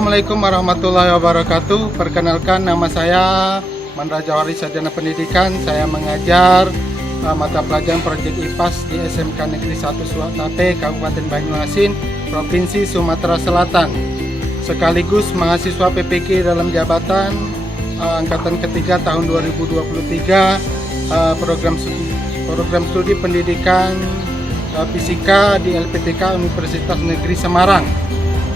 Assalamualaikum warahmatullahi wabarakatuh. Perkenalkan, nama saya Mandra Jawari, Sarjana Pendidikan. Saya mengajar mata pelajaran Proyek IPAS di SMK Negeri 1 Suwatape, Kabupaten Banyuasin, Provinsi Sumatera Selatan. Sekaligus mahasiswa PPK dalam jabatan angkatan ketiga tahun 2023, program studi pendidikan fisika di LPTK Universitas Negeri Semarang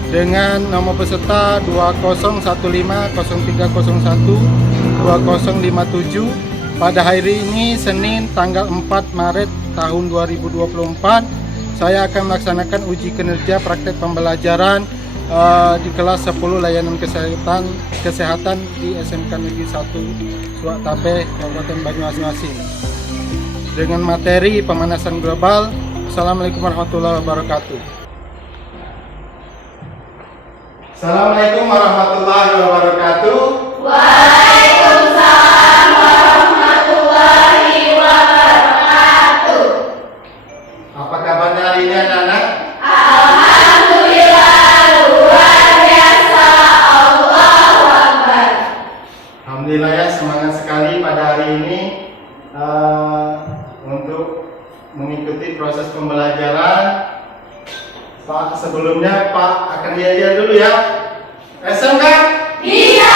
dengan nomor peserta 205103012057. Pada hari ini Senin tanggal 4 Maret tahun 2024, saya akan melaksanakan uji kinerja praktek pembelajaran di kelas 10 layanan kesehatan di SMK Negeri 1 Suwatape, Kabupaten Banyuasin, dengan materi pemanasan global. Assalamualaikum warahmatullahi wabarakatuh. Assalamualaikum warahmatullahi wabarakatuh. Waalaikumsalam warahmatullahi wabarakatuh. Apa kabarnya hari ini anak-anak? Alhamdulillah, luar biasa. Allahu Akbar. Alhamdulillah ya, semangat sekali pada hari ini untuk mengikuti proses pembelajaran. Pak, sebelumnya Pak akan diajar dulu ya. SMK? Iya.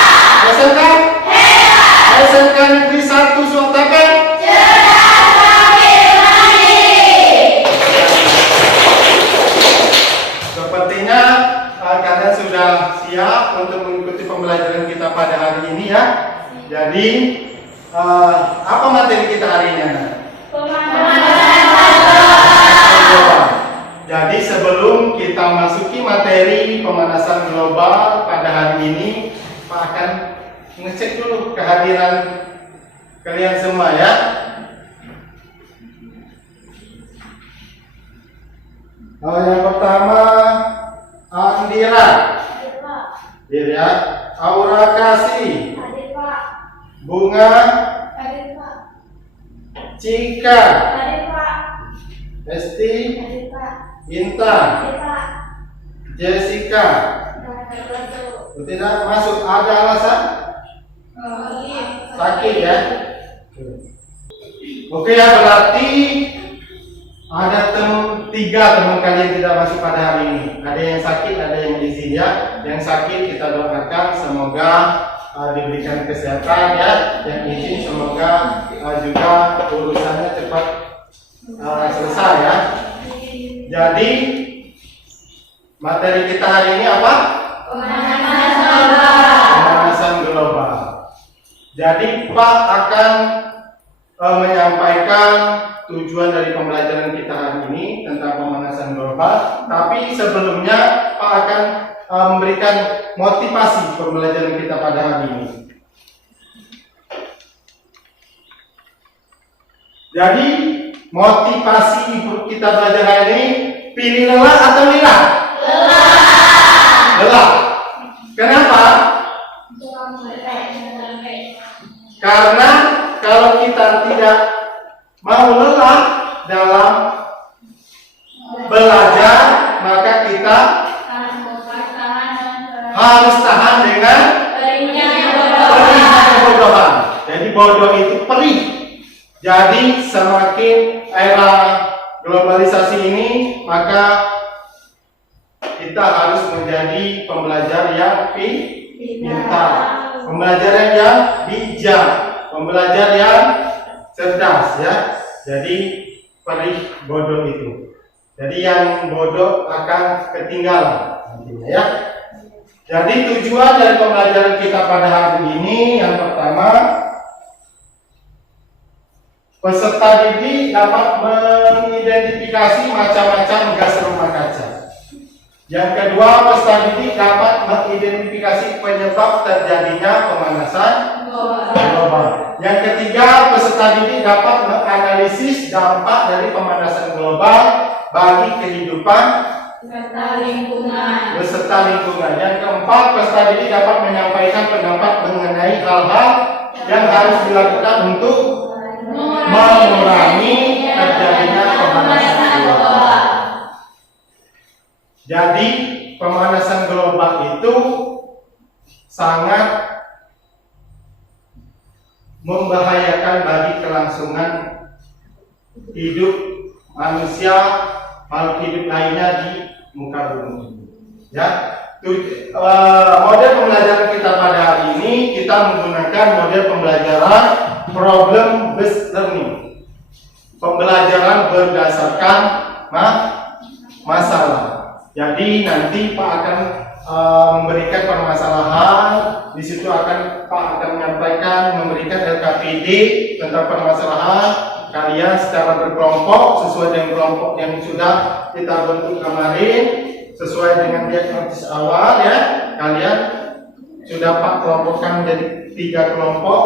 SMK? Hebat. SMK Negeri 1 Suwatape. Cerdas Wakil Mandiri. Sepertinya kalian sudah siap untuk mengikuti pembelajaran kita pada hari ini ya. Jadi apa materi kita hari ini anak? Jadi sebelum kita masuki materi pemanasan global pada hari ini, Pak akan ngecek dulu kehadiran kalian semua ya. Yang pertama Andira, ya. Aura Kasih, Hadir Pak. Bunga, Hadir Pak. Cika, Hadir Pak. Esti, Hadir Pak. Intan, Hadir Pak. Jessica. Tidak masuk, ada alasan? Sakit ya. Oke ya, berarti ada tiga teman kalian tidak masuk pada hari ini. Ada yang sakit, ada yang izin ya. Yang sakit kita doakan semoga diberikan kesehatan ya. Yang izin semoga juga urusannya cepat selesai ya. Jadi materi kita hari ini apa? Pemanasan global. Jadi Pak akan menyampaikan tujuan dari pembelajaran kita hari ini tentang pemanasan global. Tapi sebelumnya Pak akan memberikan motivasi pembelajaran kita pada hari ini. Jadi motivasi kita belajar hari ini, pilih lelah atau lillah? Lelah. Kenapa? Karena kalau kita tidak mau lelah dalam belajar, maka kita harus tahan dengan perihnya kebodohan. Jadi bodoh itu perih. Jadi semakin era globalisasi ini, maka kita harus menjadi pembelajar yang pintar, pembelajar yang bijak, pembelajar yang cerdas ya. Jadi perih bodoh itu. Jadi yang bodoh akan ketinggalan nantinya ya. Jadi tujuan dari pembelajaran kita pada hari ini, yang pertama, peserta didik dapat mengidentifikasi macam-macam gas rumah kaca. Yang kedua, peserta didik dapat mengidentifikasi penyebab terjadinya pemanasan global. Yang ketiga, peserta didik dapat menganalisis dampak dari pemanasan global bagi kehidupan beserta lingkungan. Yang keempat, peserta didik dapat menyampaikan pendapat mengenai hal-hal yang harus dilakukan untuk mengurangi terjadinya pemanasan global. Jadi pemanasan global itu sangat membahayakan bagi kelangsungan hidup manusia, makhluk hidup lainnya di muka bumi. Ya, model pembelajaran kita pada hari ini kita menggunakan model pembelajaran problem based learning, pembelajaran berdasarkan masalah. Jadi nanti Pak akan memberikan permasalahan, di situ Pak akan menyampaikan, memberikan LKPD tentang permasalahan. Kalian secara berkelompok sesuai dengan kelompok yang sudah kita bentuk kemarin, sesuai dengan diagnosis awal ya. Kalian sudah Pak kelompokkan menjadi 3 kelompok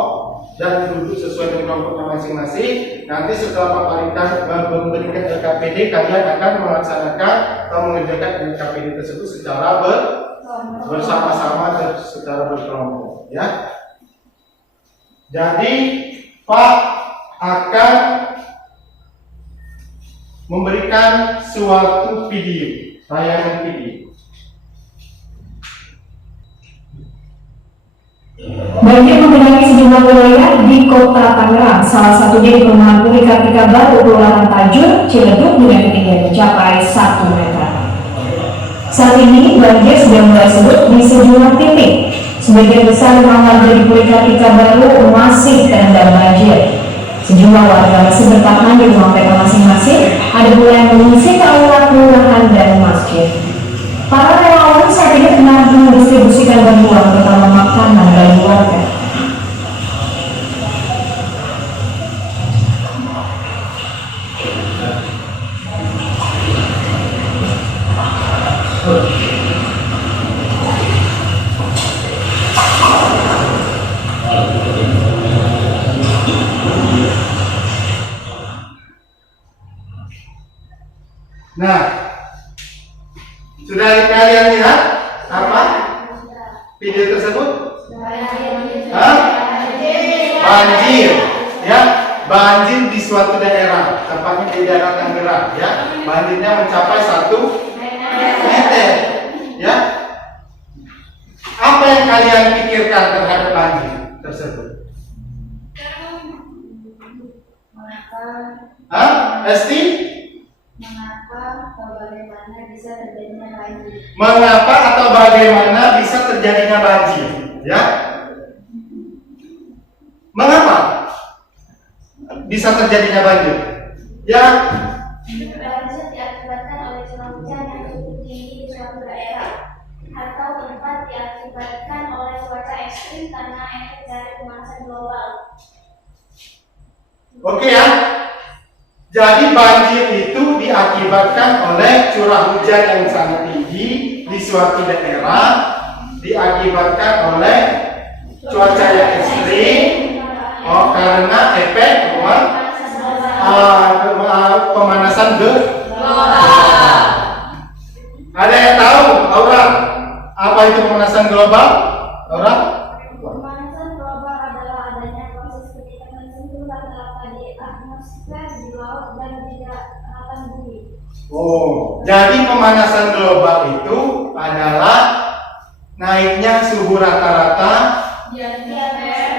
dan duduk sesuai dengan kelompoknya masing-masing. Nanti setelah Pak memberikan LKPD, kalian akan melaksanakan atau mengerjakan LKPD tersebut secara bersama-sama dan secara berkelompok ya. Jadi Pak akan memberikan suatu video, tayangan video. Banjir menggenangi sejumlah wilayah di Kota Tangerang, salah satunya di perumahan Puri Kartika Baru, Kelurahan Tajur, Ciledug dengan ketinggian mencapai 1 meter. Saat ini banjir sudah mulai surut di sejumlah titik. Sebagian besar rumah warga di Puri Kartika Baru masih terendam banjir. Sejumlah warga masih bertahan di rumah mereka masing-masing. Ada pula yang mengungsi ke aula kelurahan dan masjid. Para relawan saat ini tengah mendistribusikan bantuan terutama makanan bagi warga. Nah, sudah kalian lihat apa video tersebut? Hah? Banjir, ya, banjir di suatu daerah, tepatnya di daerah Tangerang, ya, banjirnya mencapai 1 meter, ya. Apa yang kalian pikirkan terhadap banjir tersebut? Hah, Esti? Mengapa atau bagaimana bisa terjadinya banjir? Mengapa atau bagaimana bisa terjadinya banjir? Ya, mengapa bisa terjadinya banjir? Ya, Banjir diakibatkan oleh curah hujan yang cukup tinggi di suatu daerah, atau tempat diakibatkan oleh cuaca ekstrim karena efek dari pemanasan global. oke ya. Jadi banjir itu diakibatkan oleh curah hujan yang sangat tinggi di suatu daerah, diakibatkan oleh cuaca yang ekstrim, karena efek pemanasan global. Ada yang tahu, Aura, apa itu pemanasan global? Aura? Pemanasan global adalah adanya proses ketika menyentuh rata-rata di atmosfer, di laut, dan di daratan bumi. Oh, jadi pemanasan global itu adalah naiknya suhu rata-rata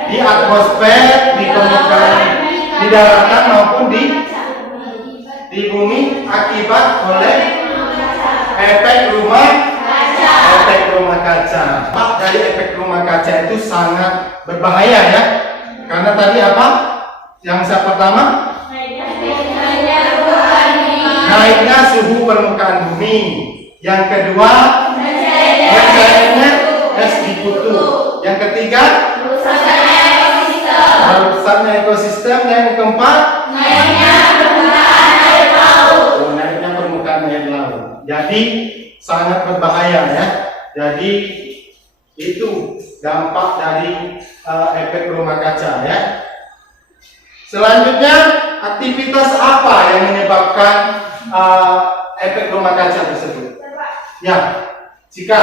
di atmosfer, di permukaan, di daratan maupun di bumi akibat oleh efek rumah kaca. Pak, dari efek rumah kaca itu sangat berbahaya ya. Karena tadi apa? Yang pertama, naiknya suhu permukaan bumi. Yang kedua, naiknya es di kutu. Yang ketiga, rusaknya ekosistem. Yang keempat, naiknya permukaan air laut. Jadi sangat berbahaya ya. Jadi itu dampak dari efek rumah kaca ya. Selanjutnya, aktivitas apa yang menyebabkan efek rumah kaca tersebut? Ya, jika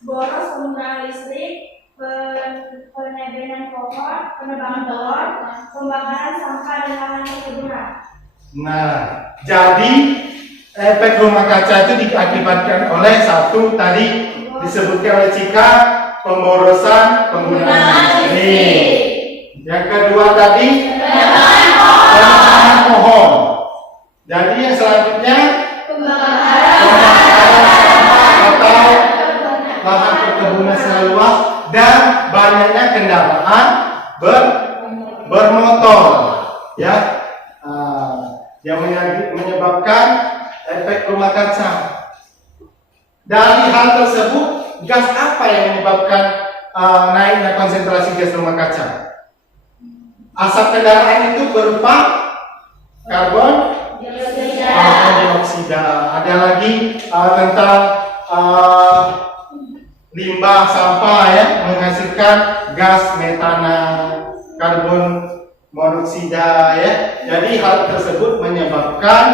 boros penggunaan listrik, penebangan pohon, penebangan telur, pembakaran sampah dan lahan perkebunan. Nah, jadi efek rumah kaca itu diakibatkan oleh satu tadi disebutkan oleh Cika, pemborosan penggunaan listrik. Yang kedua tadi penebangan pohon. Jadi yang selanjutnya pembakaran sampah atau lahan perkebunan secara luas dan banyaknya kendaraan bermotor, ya, yang menyebabkan efek rumah kaca. Dari hal tersebut, gas apa yang menyebabkan naiknya konsentrasi gas rumah kaca? Asap kendaraan itu berupa karbon dioksida. Ada lagi tentang limbah sampah, ya, menghasilkan gas metana, karbon monoksida, ya. Jadi hal tersebut menyebabkan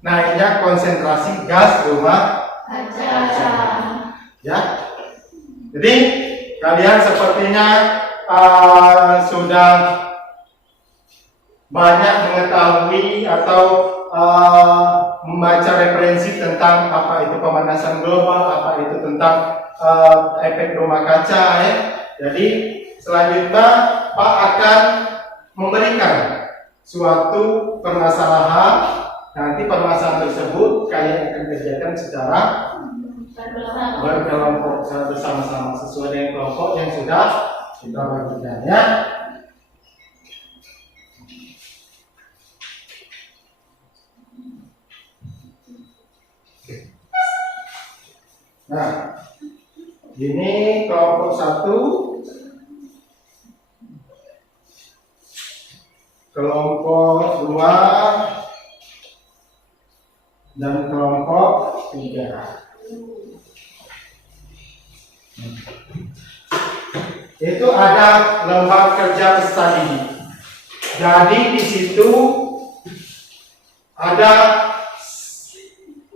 naiknya konsentrasi gas rumah kaca. Ya. Jadi kalian sepertinya sudah banyak mengetahui atau membaca referensi tentang apa itu pemanasan global, apa itu tentang efek rumah kaca, ya. Jadi selanjutnya Pak akan memberikan suatu permasalahan. Nanti permasalahan tersebut kalian akan kerjakan secara berkelompok bersama-sama sesuai dengan kelompok yang sudah kita bagikan, ya. Nah, ini kelompok 1, kelompok 2, dan kelompok 3. Itu ada lembar kerja studi. Jadi di situ ada,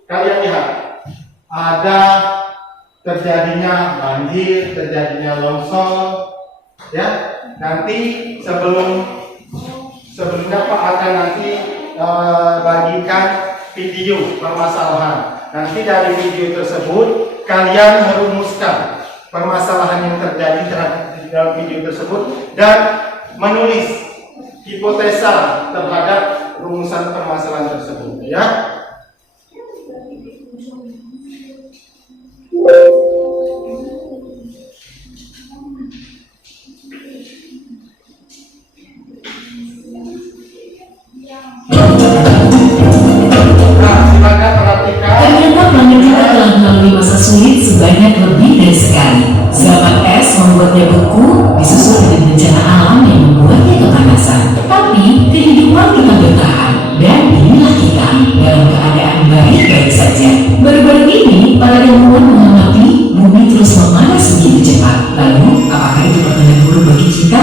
kalian lihat, ada terjadinya banjir, terjadinya longsor, ya. Nanti sebelumnya Pak akan nanti bagikan video permasalahan. Nanti dari video tersebut kalian merumuskan permasalahan yang terjadi dalam video tersebut dan menulis hipotesa terhadap rumusan permasalahan tersebut, ya. Ternyata planet kita telah melalui masa sulit sebanyak lebih dari sekali. Zaman es membuatnya beku, disusul dengan bencana alam yang membuatnya kepanasan. Tapi kehidupan kita bertahan, dan inilah kita dalam keadaan baik-baik saja. Baru-baru ini, para ilmuwan mengamati bumi terus memanas begitu cepat. Lalu, apakah itu pertanda buruk bagi kita?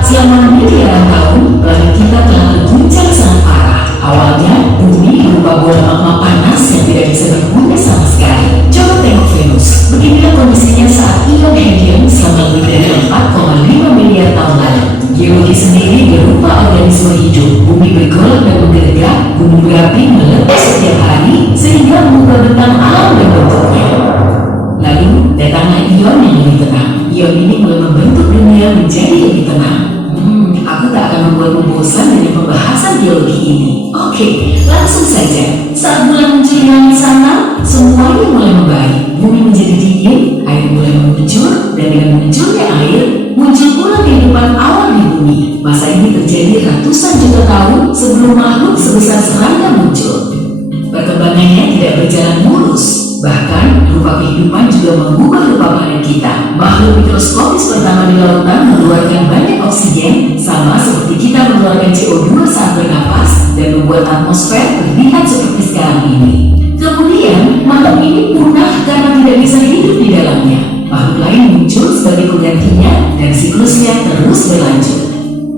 Selama miliaran tahun, planet kita telah terguncang sangat parah. Awalnya, bumi berupa bola magma panas yang tidak bisa berguna sama sekali. Coba tengok Venus. Beginilah kondisinya saat ion helium selama lebih dari 4,5 miliar tahun lalu. Geologi sendiri berupa organisme hidup. Bumi bergolak dan bergerak, gunung berapi meletus setiap hari sehingga mengubah bentang alam dan bentuknya. Lalu, datanglah ion yang lebih tenang. Ion ini mulai membentuk dunia menjadi lebih tenang. Aku tak akan membuatmu bosan dengan pembahasan geologi ini. Oke, langsung saja. Saat bulan muncul di langit sana, semuanya mulai membaik. Bumi menjadi dingin, air mulai mengucur, dan dengan munculnya air, muncul pula kehidupan awal di bumi. Masa ini terjadi ratusan juta tahun sebelum makhluk sebesar serangga muncul. Perkembangannya tidak berjalan mulus. Bahkan, rupa kehidupan juga mengubah rupa planet kita. Makhluk mikroskopis pertama di lautan mengeluarkan banyak oksigen, sama seperti kita mengeluarkan CO2 saat bernapas, dan membuat atmosfer terlihat seperti sekarang ini. Kemudian, makhluk ini punah karena tidak bisa hidup di dalamnya. Makhluk lain muncul sebagai penggantinya, dan siklusnya terus berlanjut.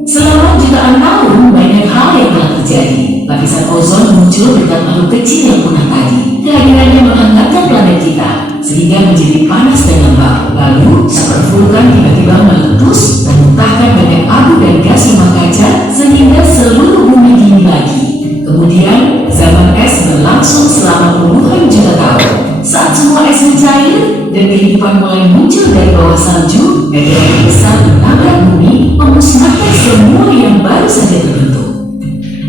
Selama jutaan tahun, banyak hal yang telah terjadi. Lapisan ozon muncul dekat makhluk kecil yang punah tadi. Kehadirannya menghangatkan planet kita, sehingga menjadi panas dan lembab. Lalu, super vulkan tiba-tiba meletus, memuntahkan banyak abu dan gas rumah kaca, sehingga seluruh bumi dingin lagi. Kemudian, zaman es berlangsung selama puluhan juta tahun. Saat semua es mencair, dan kehidupan mulai salju, meteorit besar menabrak bumi, memusnahkan semua yang baru saja terbentuk.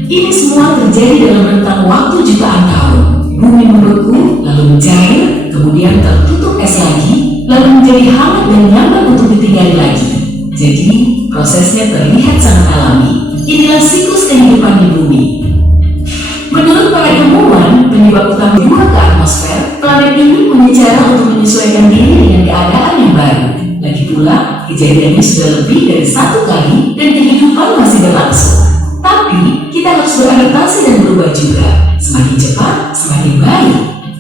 Ini semua terjadi dalam rentang waktu jutaan tahun. Bumi membeku, lalu mencair, kemudian tertutup es lagi, lalu menjadi hangat dan nyaman untuk ditinggali lagi. Jadi, prosesnya terlihat sangat alami. Inilah siklus kehidupan di bumi. Menurut para ilmuwan, penyebab utama buka ke atmosfer, planet ini punya cara untuk menyesuaikan diri dengan keadaan yang baru. Lagi pula, kejadiannya sudah lebih dari 1 kali dan kehidupan masih berlangsung. Tapi, kita harus beradaptasi dan berubah juga. Semakin cepat, semakin baik.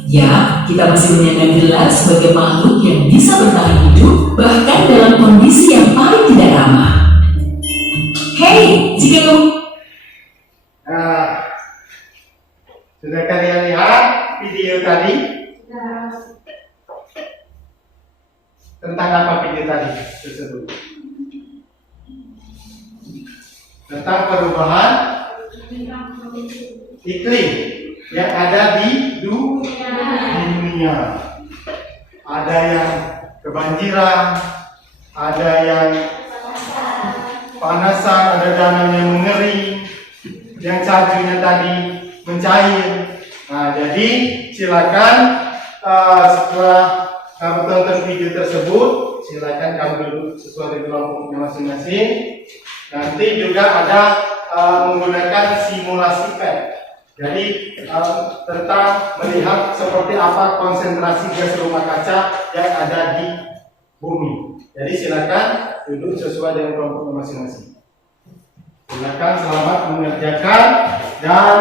Ya, kita masih menyandang gelar sebagai makhluk yang bisa bertahan hidup, bahkan dalam kondisi yang paling tidak ramah. Hey, jika kamu... Sudah kalian lihat video tadi? Tentang apa video tadi tersebut? Tentang perubahan iklim yang ada di dunia. Ada yang kebanjiran, ada yang panasan, ada danau yang mengering, yang saljunya tadi mencair. Nah, jadi silakan setelah kamu tonton video tersebut, silakan kamu duduk sesuai dengan kelompoknya masing-masing. Nanti juga ada menggunakan simulasi PET. Jadi tentang melihat seperti apa konsentrasi gas rumah kaca yang ada di bumi. Jadi silakan duduk sesuai dengan kelompoknya masing-masing. Silakan, selamat mengerjakan dan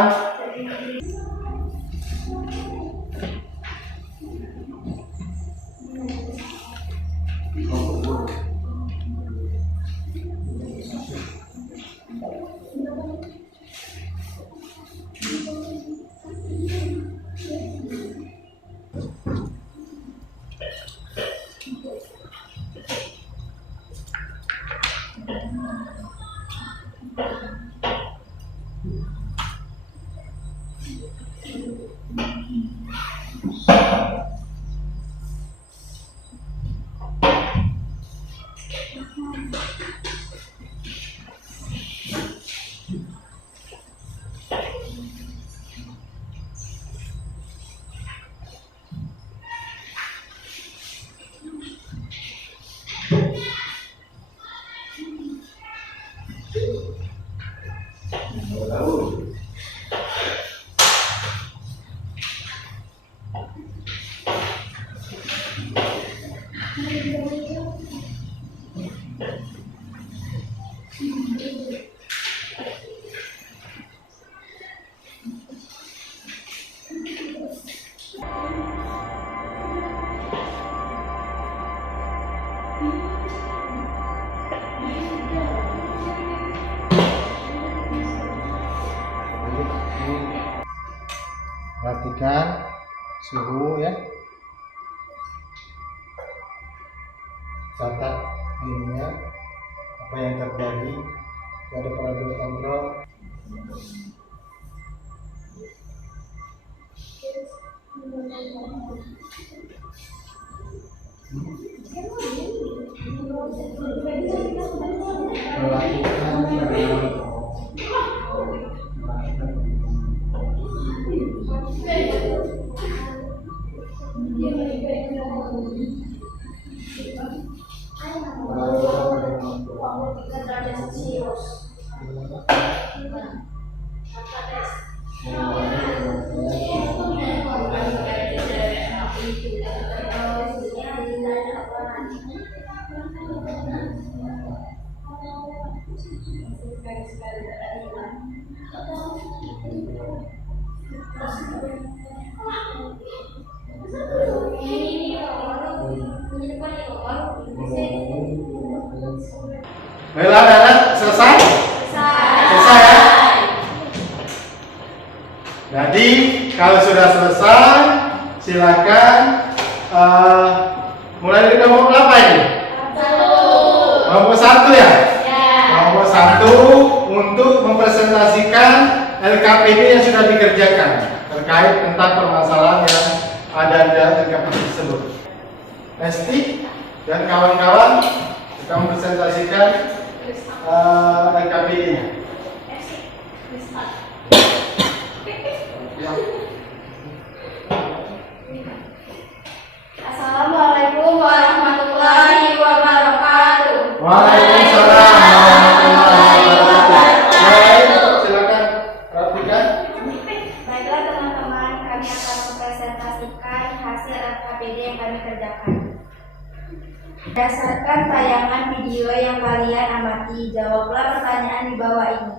perhatikan suhu ya. Catat ininya apa yang terjadi. Ada peraturan kontrol. Baiklah, anak selesai? Selesai ya? Jadi kalau sudah selesai, silakan mulai dari kelompok berapa ini? Kelompok 1 ya? Kelompok 1 untuk mempresentasikan LKPD yang sudah dikerjakan terkait tentang permasalahan yang ada di LKPD tersebut. Pasti Dan kawan-kawan, kita mempresentasikan LKPD-nya. Assalamualaikum warahmatullahi wabarakatuh. Waalaikumsalam warahmatullahi wabarakatuh. Silakan perhatikan. Baiklah teman-teman, kami akan mempresentasikan hasil LKPD yang kami kerjakan. Berdasarkan tayangan video yang kalian amati, jawablah pertanyaan di bawah ini.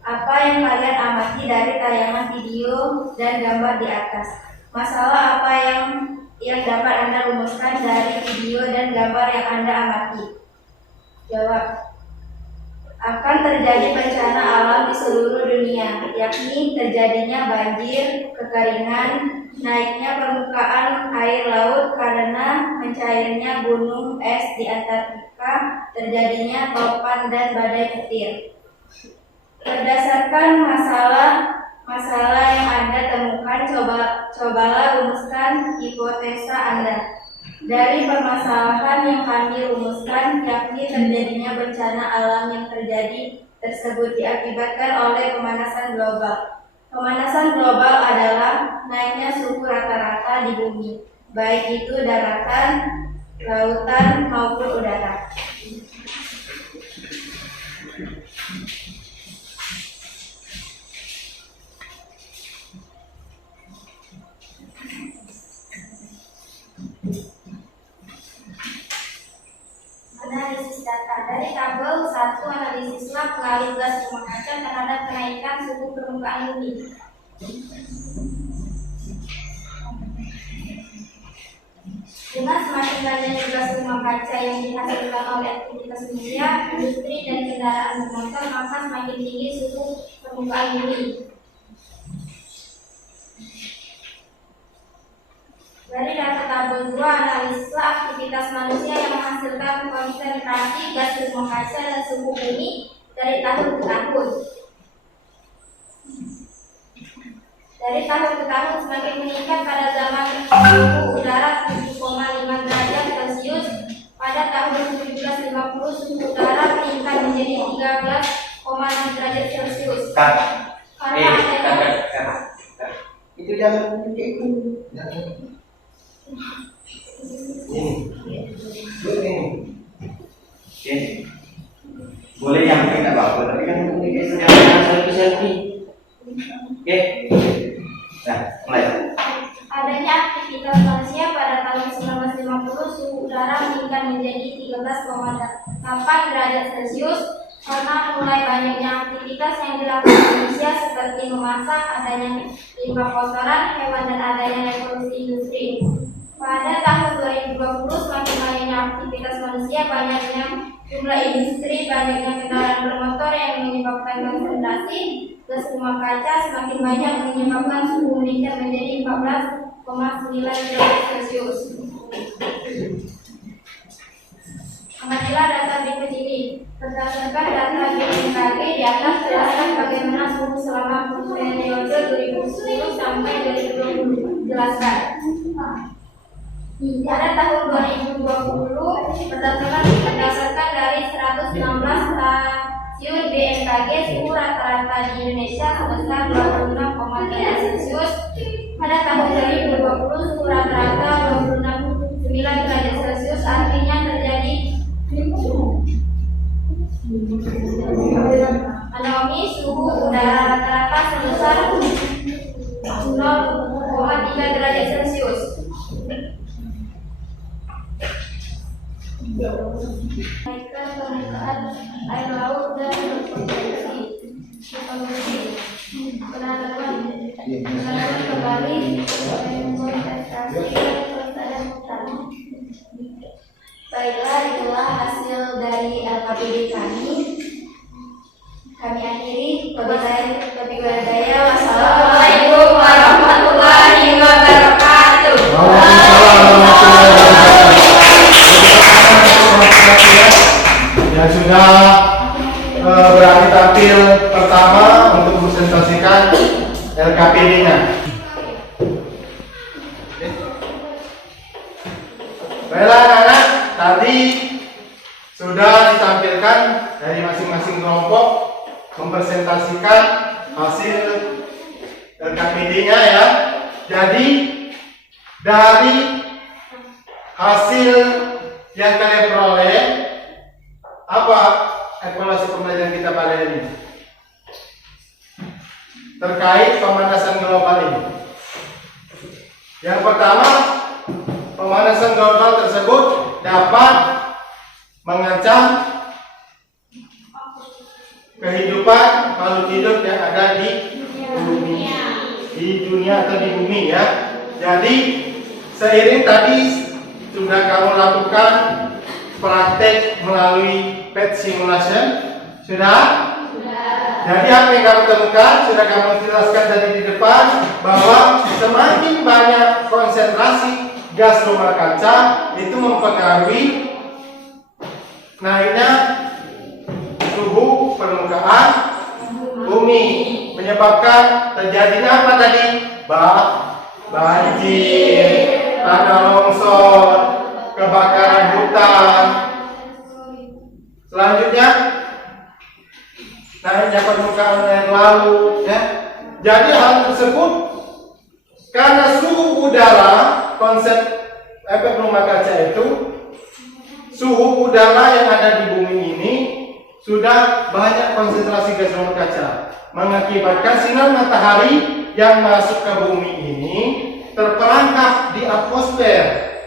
Apa yang kalian amati dari tayangan video dan gambar di atas? Masalah apa yang dapat Anda rumuskan dari video dan gambar yang Anda amati? Jawab. Akan terjadi bencana alam di seluruh dunia, yakni terjadinya banjir, kekeringan, naiknya permukaan air laut karena mencairnya gunung es di Antartika, terjadinya topan dan badai petir. Berdasarkan masalah yang Anda temukan, cobalah rumuskan hipotesa Anda. Dari permasalahan yang kami rumuskan, yakni terjadinya bencana alam yang terjadi tersebut diakibatkan oleh pemanasan global. Pemanasan global adalah naiknya suhu rata-rata di bumi, baik itu daratan, lautan, maupun udara. Analisis data. Dari tabel 1, analisislah pengaruh gas rumah kaca terhadap kenaikan suhu permukaan bumi. Dengan semakin banyaknya gas rumah kaca yang dihasilkan oleh aktivitas manusia, industri, dan kendaraan bermotor, maka semakin tinggi suhu permukaan bumi. Dari data tabel 2, analisislah aktivitas manusia yang menghasilkan konsentrasi gas rumah kaca dan suhu bumi dari tahun ke tahun. Dari tahun ke tahun semakin meningkat. Pada zaman suhu udara 7,5 derajat Celcius, pada tahun 1750 suhu udara meningkat menjadi 13,6 derajat Celcius. Itu jangan itu. Ini boleh nyampe nggak apa-apa, tapi kan jangan selfie. Oke, nah mulai. Adanya aktivitas manusia pada tahun 1950, suhu udara meningkat menjadi 13,8 derajat Celcius karena mulai banyaknya aktivitas yang dilakukan manusia seperti memasak, adanya limbah kotoran hewan, dan adanya revolusi industri. Pada tahun 2020, semakin banyaknya aktivitas manusia, banyaknya jumlah industri, banyaknya kendaraan bermotor yang menyebabkan konsentrasi gas rumah kaca semakin banyak, menyebabkan suhu meningkat menjadi 14,9 derajat Celcius. Amatilah data berikut ini. Berdasarkan data BMKG di atas, jelaskan bagaimana suhu selama periode 2010 sampai 2020. Jelaskan. Pada tahun 2020, berdasarkan dari 116 stasiun BMKG, suhu rata-rata di Indonesia sebesar 26,3 Celcius. Pada tahun 2020, suhu rata-rata 26,9 derajat Celcius, artinya terjadi anomi suhu udara rata-rata sebesar 0,3 derajat Celcius. Naikkan permukaan air laut dan polusi. Penanaman kembali kontestasi pelestarian hutan. Baiklah, itulah hasil dari LKPD kami. Kami akhiri. Wabillahi hidayah. Wassalamualaikum warahmatullahi wabarakatuh. Yang sudah berani tampil pertama untuk presentasikan LKPD-nya. Baiklah anak-anak, tadi sudah ditampilkan dari masing-masing kelompok mempresentasikan hasil LKPD-nya ya. Jadi dari hasil yang kalian peroleh, apa evaluasi pembelajaran kita pada ini terkait pemanasan global ini? Yang pertama, pemanasan global tersebut dapat mengancam kehidupan makhluk hidup yang ada di bumi, di dunia atau di bumi ya. Jadi seiring tadi sudah kamu lakukan praktek melalui PET simulation, sudah? Jadi apa yang kamu temukan sudah kamu jelaskan tadi di depan, bahwa semakin banyak konsentrasi gas rumah kaca itu mempengaruhi naiknya suhu permukaan bumi, menyebabkan terjadinya apa tadi? Banjir, tanah longsor, kebakaran hutan. Selanjutnya naiknya permukaan air laut ya. Jadi hal tersebut karena suhu udara, konsep efek rumah kaca itu, suhu udara yang ada di bumi ini sudah banyak konsentrasi gas rumah kaca, mengakibatkan sinar matahari yang masuk ke bumi ini terperangkap di atmosfer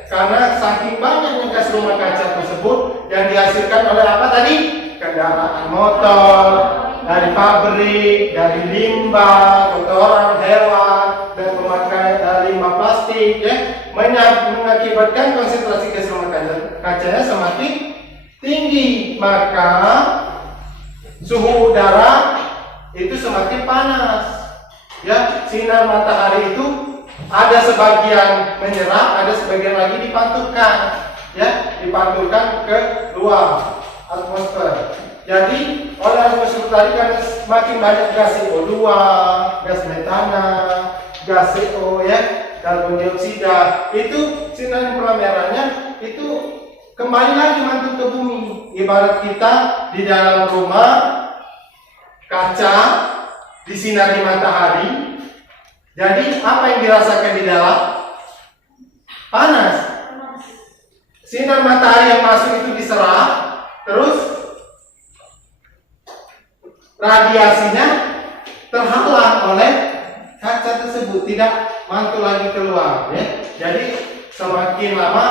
karena saking banyaknya gas rumah kaca tersebut yang dihasilkan oleh apa tadi? Kendaraan motor, dari pabrik, dari limbah, kotoran hewan, dan memakai limbah plastik, ya, mengakibatkan konsentrasi gas rumah kacanya semakin tinggi, maka suhu udara itu semakin panas. Ya, sinar matahari itu ada sebagian menyerap, ada sebagian lagi dipantulkan, ya, dipantulkan ke luar atmosfer. Jadi oleh atmosfer tadi karena semakin banyak gas CO2, gas metana, gas CO, ya, karbon dioksida, itu sinar inframerahnya itu kembali lagi mantul ke bumi. Ibarat kita di dalam rumah kaca disinari matahari. Jadi apa yang dirasakan di dalam? Panas. Sinar matahari yang masuk itu diserap, terus radiasinya terhalang oleh kaca tersebut, tidak mantul lagi keluar, ya. Jadi semakin lama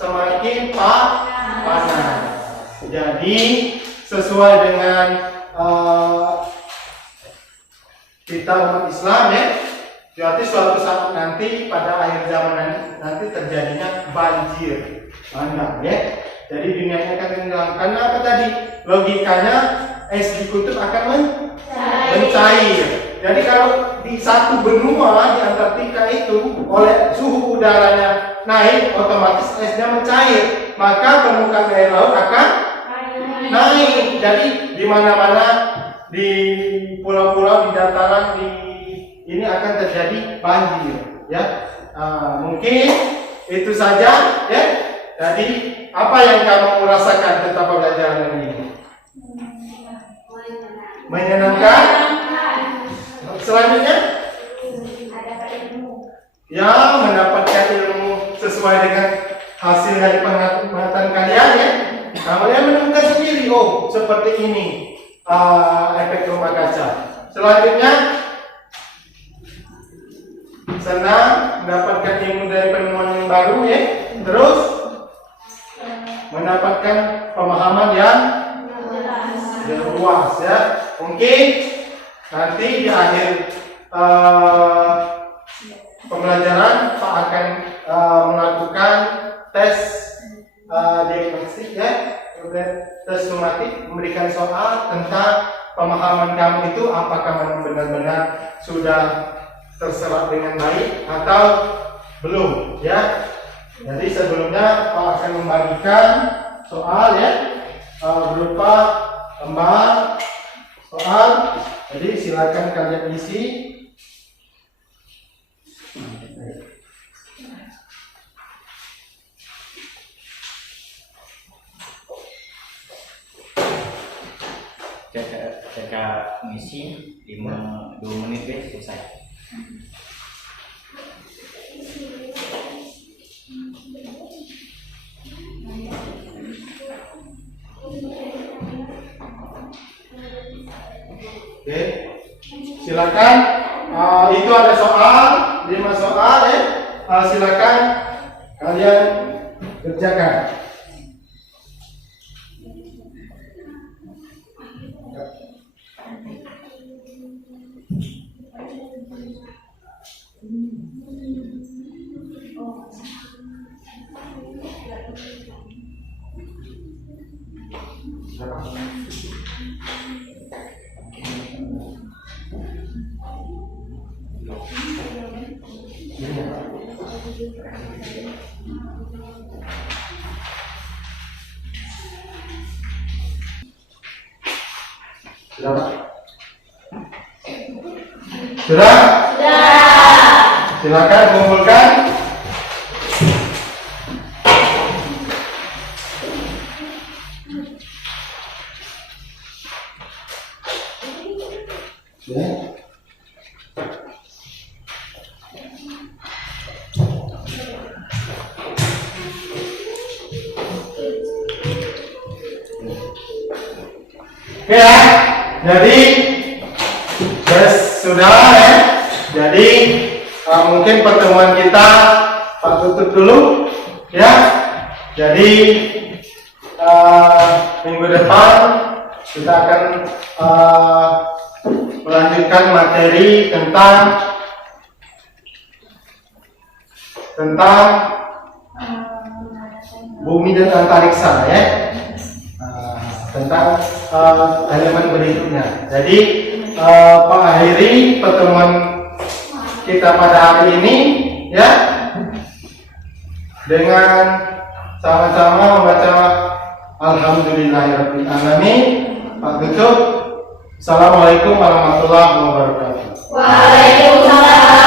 semakin panas. Jadi sesuai dengan kita umat Islam, ya, berarti suatu saat nanti pada akhir zaman nanti terjadinya banjir bandang, ya. Jadi dunianya akan tenggelam. Karena apa tadi? Logikanya es di kutub akan mencair. Jadi kalau di satu benua di Antartika itu oleh suhu udaranya naik, otomatis esnya mencair, maka permukaan air laut akan naik. Jadi di mana-mana di pulau-pulau, di dataran, di ini akan terjadi banjir, ya. Mungkin itu saja, ya. Jadi apa yang kamu rasakan tentang pembelajaran ini? Menyenangkan? Selanjutnya? Ya, mendapatkan ilmu sesuai dengan hasil dari pengamatan kalian, ya. Kalian menemukan sendiri, oh seperti ini efek rumah kaca. Selanjutnya, senang mendapatkan ilmu dari penemuan yang baru, ya. Terus mendapatkan pemahaman yang luas, ya. Mungkin nanti di akhir pembelajaran Pak akan melakukan tes diagnostik, ya, tes somatik, memberikan soal tentang pemahaman kamu itu apakah memang benar-benar sudah terserap dengan baik atau belum, ya. Jadi sebelumnya Pak akan membagikan soal, ya, berupa lembar soal. Jadi silakan kalian isi. Ketika mengisi 2 menit selesai. Oke, silakan. Itu ada soal, 5 soal ya. Silakan kalian kerjakan. Sudah, Pak? Sudah? Silakan kumpulkan. Ya. Oke ya, jadi sudah ya. Jadi mungkin pertemuan kita tutup dulu ya. Jadi minggu depan kita akan melanjutkan materi tentang bumi dan antariksa ya. Tentang elemen berikutnya. Jadi Pak akhiri pertemuan kita pada hari ini ya dengan sama-sama membaca Alhamdulillahirabbil alamin. Pak tutup. Assalamualaikum warahmatullahi wabarakatuh. Waalaikumsalam.